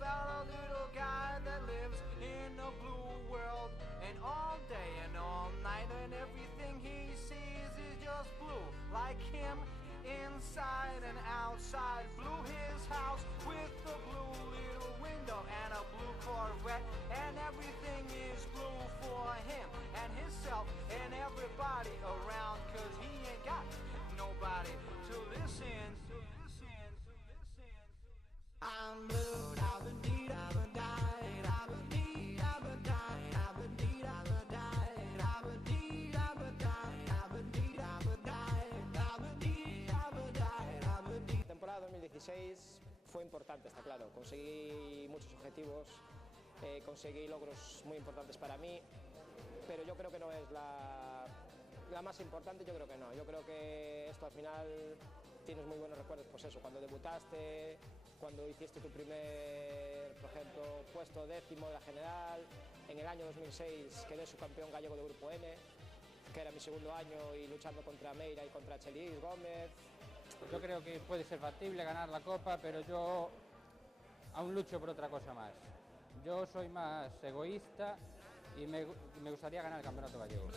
about a little guy that lives in a blue world, and all day and all night and everything he sees is just blue, like him inside and outside. Blue his house with a blue little window and a blue Corvette, and everything is blue for him and himself and everybody around, 'cause he ain't got nobody to listen. I'm blue, da-ba-dee, da-ba-die, da-ba-dee, da-ba-die, da-ba-dee, da-ba-die, da-ba-dee, da-ba-die, da-ba-dee, da-ba-die, da-ba-dee, da-ba-die, da-ba-dee. La temporada 2016 fue importante, está claro. Conseguí muchos objetivos, conseguí logros muy importantes para mí, pero yo creo que no es la más importante, yo creo que no. Yo creo que esto al final tienes muy buenos recuerdos, pues eso, cuando debutaste, cuando hiciste tu primer, por ejemplo, puesto 10º de la general. En el año 2006 quedé subcampeón gallego de Grupo N, que era mi segundo año, y luchando contra Meira y contra Chelis Gómez. Yo creo que puede ser factible ganar la Copa, pero yo aún lucho por otra cosa más. Yo soy más egoísta y me gustaría ganar el Campeonato Gallego.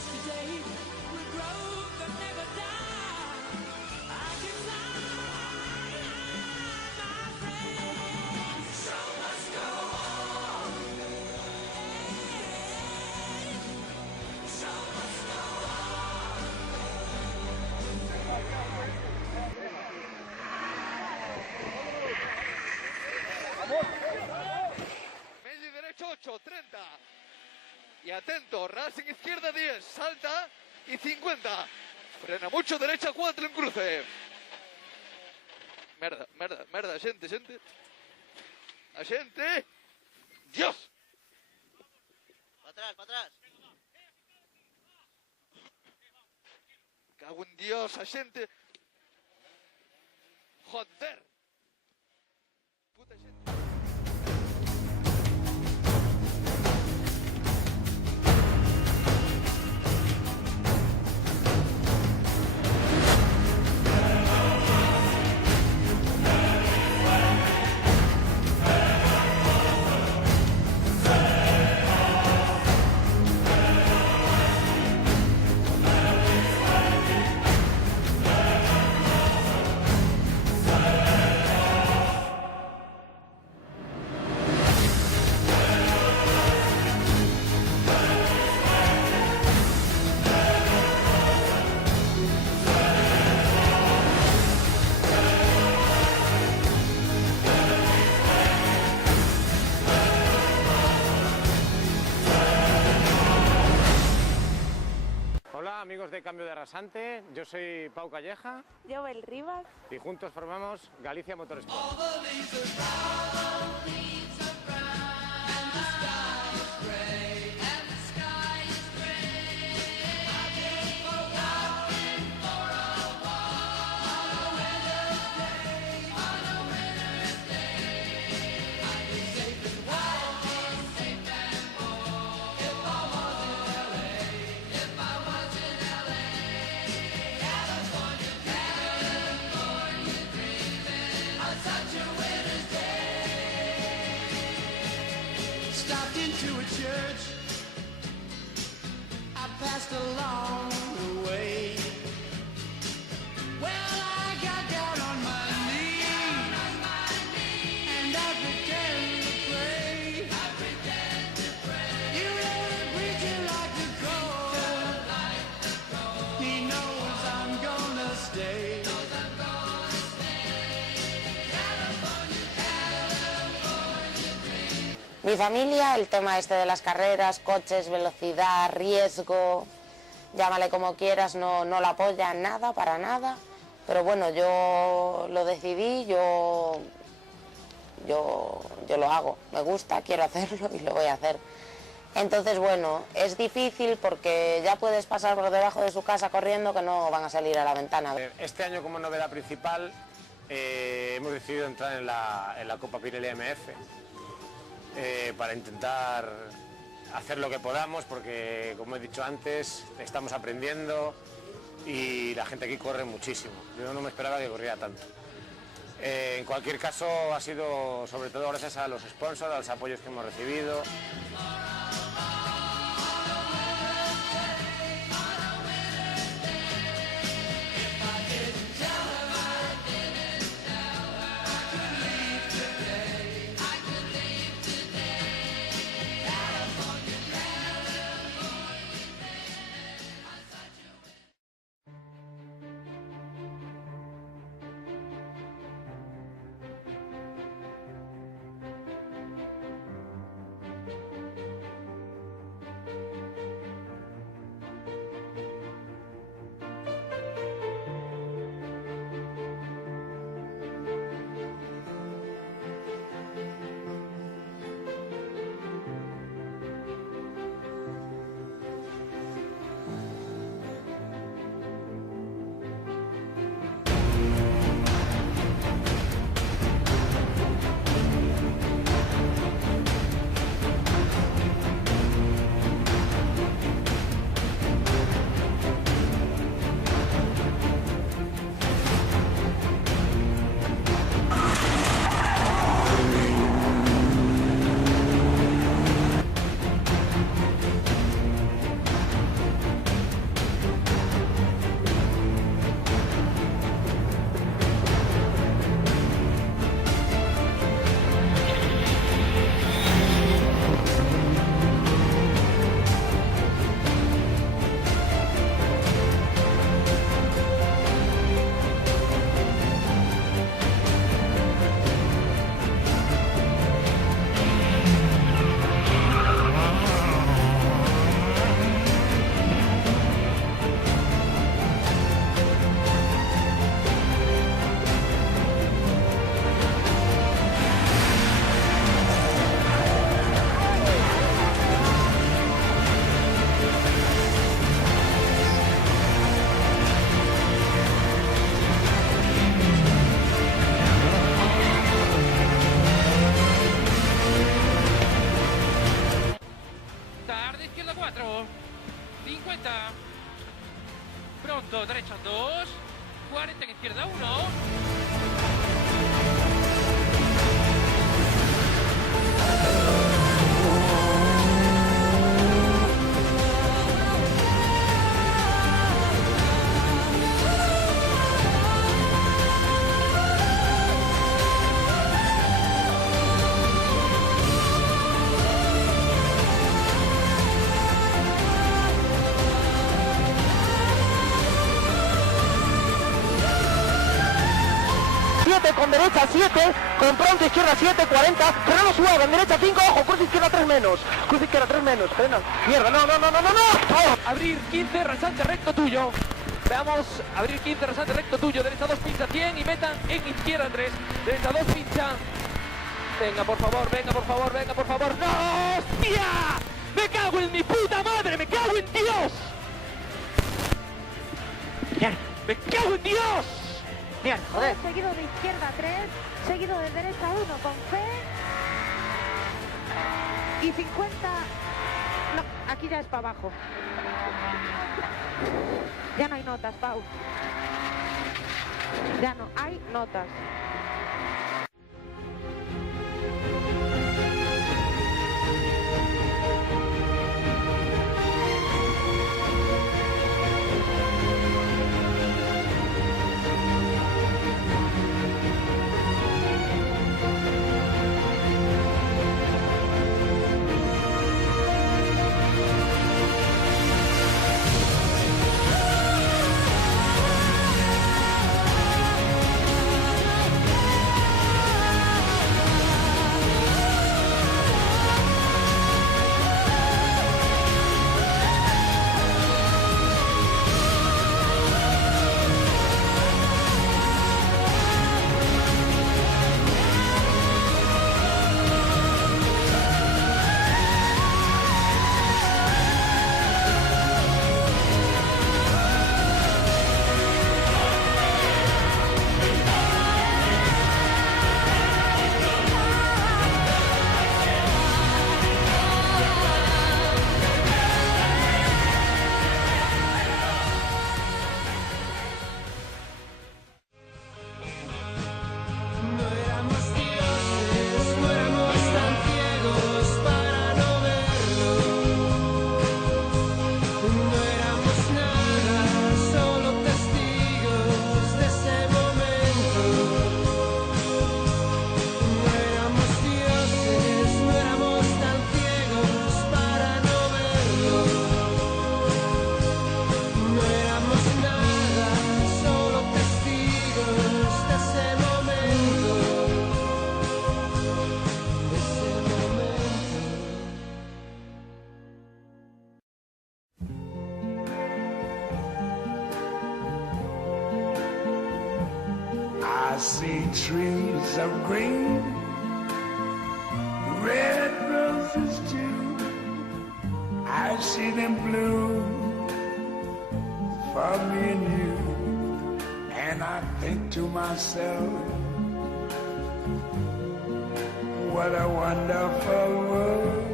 Yesterday will grow but never die. I can fly, my friend. Show must go on. Show must go on. Medio derecho 8, 30. Y atento, Racing izquierda 10, salta y 50. Frena mucho, derecha 4 en cruce. Merda, gente. A gente. Dios. Para atrás. Cago en Dios, a gente. Joder. Puta gente. Hola amigos de Cambio de Rasante, yo soy Pau Calleja Yo, Bel Rivas. y juntos formamos Galicia Motorsport. Stopped into a church. I passed along the way. Well, I got down on my knees and I pretend to pray. You know the preacher like the cold. He knows I'm gonna stay. Mi familia, el tema este de las carreras, coches, velocidad, riesgo, llámale como quieras, no lo apoya en nada, para nada. Pero bueno, yo lo decidí, yo lo hago, me gusta, quiero hacerlo y lo voy a hacer. Entonces, bueno, es difícil porque ya puedes pasar por debajo de su casa corriendo que no van a salir a la ventana. Este año como novedad principal hemos decidido entrar en la Copa Pirelli MF para intentar hacer lo que podamos porque, como he dicho antes, estamos aprendiendo y la gente aquí corre muchísimo. Yo no me esperaba que corriera tanto. En cualquier caso, ha sido sobre todo gracias a los sponsors, a los apoyos que hemos recibido. 4, 50. Pronto, derecha 2, 40 en izquierda 1. Con derecha 7, con pronto izquierda 7, 40, freno suave, en derecha 5, ojo, cruz izquierda 3 menos, frena, mierda, no, abrir 15, rasante recto tuyo, veamos, abrir 15, rasante recto tuyo, derecha 2 pincha 100 y metan en izquierda 3, derecha 2 pincha, venga por favor, no, hostia, me cago en mi puta madre, me cago en Dios, me cago en Dios. Bien, joder. Seguido de izquierda 3, seguido de derecha 1 con fe. Y 50... No, aquí ya es para abajo. Ya no hay notas, Pau. Ya no hay notas. see trees of green, red roses too. I see them bloom for me and you. And I think to myself, what a wonderful world.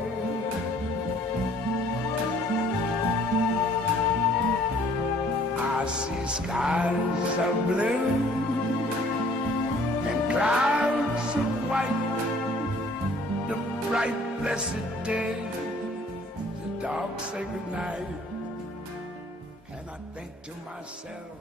I see skies of blue and clouds of white, the bright blessed day, the dark sacred night. And I think to myself,